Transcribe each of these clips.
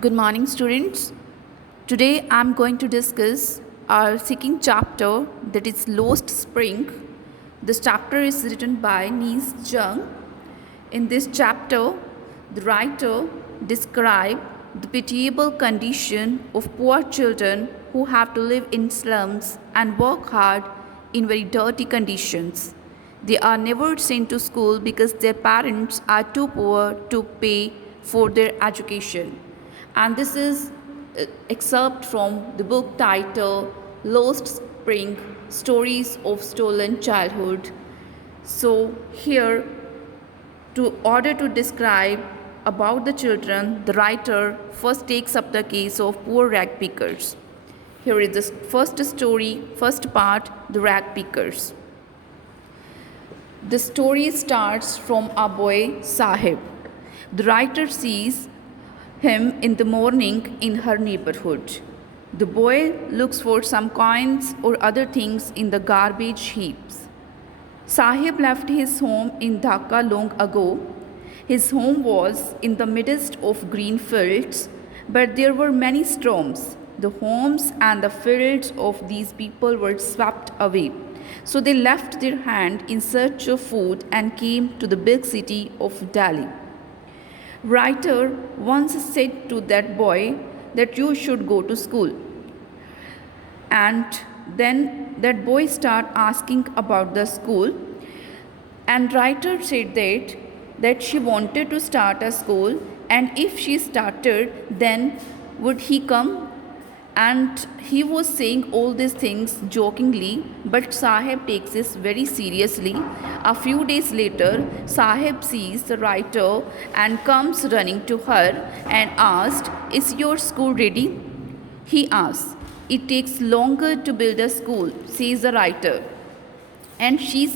Good morning, students. Today I'm going to discuss our second chapter, that is Lost Spring. This chapter is written by Nies Jung. In this chapter, the writer describes the pitiable condition of poor children who have to live in slums and work hard in very dirty conditions. They are never sent to school because their parents are too poor to pay for their education. And this is excerpt from the book titled Lost Spring: Stories of Stolen Childhood. So here, to order to describe about the children, the writer first takes up the case of poor rag pickers. Here is the first story, first part, the rag pickers. The story starts from our boy Sahib. The writer sees him in the morning in her neighborhood. The boy looks for some coins or other things in the garbage heaps. Sahib left his home in Dhaka long ago. His home was in the midst of green fields, but there were many storms. The homes and the fields of these people were swept away. So they left their hand in search of food and came to the big city of Delhi. Writer once said to that boy that you should go to school. And then that boy started asking about the school. And writer said that she wanted to start a school, and if she started, then would he come? And he was saying all these things jokingly, but Sahib takes this very seriously. A few days later, Sahib sees the writer and comes running to her and asked, "Is your school ready?" He asks, "It takes longer to build a school," says the writer. And she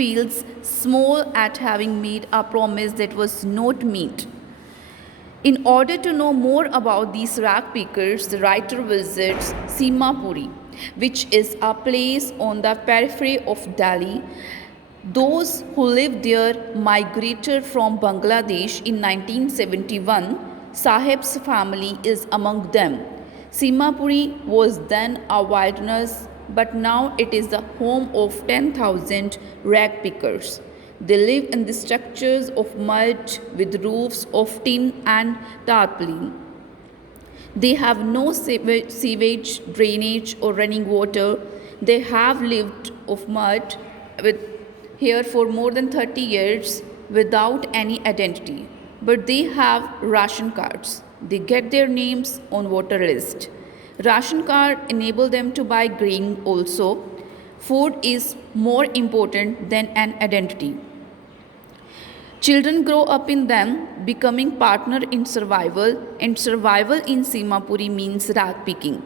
feels small at having made a promise that was not meant. In order to know more about these rag pickers, the writer visits Simapuri, which is a place on the periphery of Delhi. Those who lived there migrated from Bangladesh in 1971. Sahib's family is among them. Simapuri was then a wilderness, but now it is the home of 10,000 rag pickers. They live in the structures of mud with roofs of tin and tarpaulin. They have no sewage, drainage, or running water. They have lived of mud with here for more than 30 years without any identity. But they have ration cards. They get their names on voter list. Ration card enable them to buy grain also. Food is more important than an identity. Children grow up in them, becoming partner in survival, and survival in Simapuri means rag picking.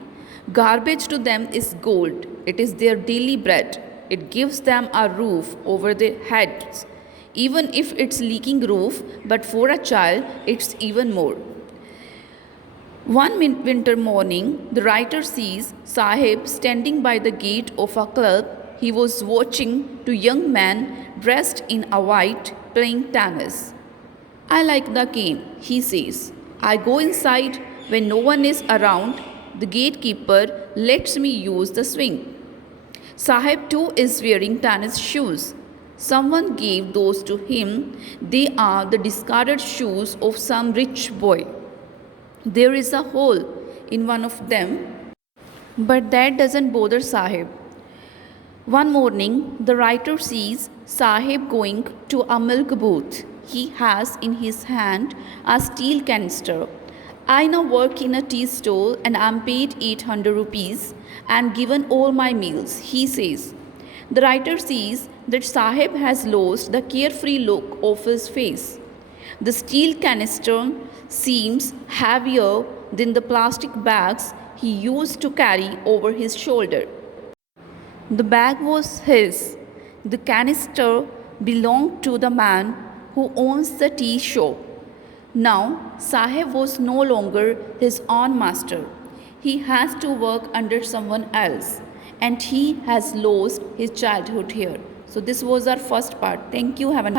Garbage to them is gold. It is their daily bread. It gives them a roof over their heads, even if it's leaking roof, but for a child, it's even more. One winter morning, the writer sees Sahib standing by the gate of a club. He was watching two young men dressed in a white playing tennis. "I like the game," he says. "I go inside when no one is around. The gatekeeper lets me use the swing." Sahib too is wearing tennis shoes. Someone gave those to him. They are the discarded shoes of some rich boy. There is a hole in one of them, but that doesn't bother Sahib. One morning, the writer sees Sahib going to a milk booth. He has in his hand a steel canister. "I now work in a tea stall and I am paid 800 rupees and given all my meals," he says. The writer sees that Sahib has lost the carefree look of his face. The steel canister seems heavier than the plastic bags he used to carry over his shoulder. The bag was his. The canister belonged to the man who owns the tea shop. Now, Sahib was no longer his own master. He has to work under someone else, and he has lost his childhood here. So this was our first part. Thank you. Have a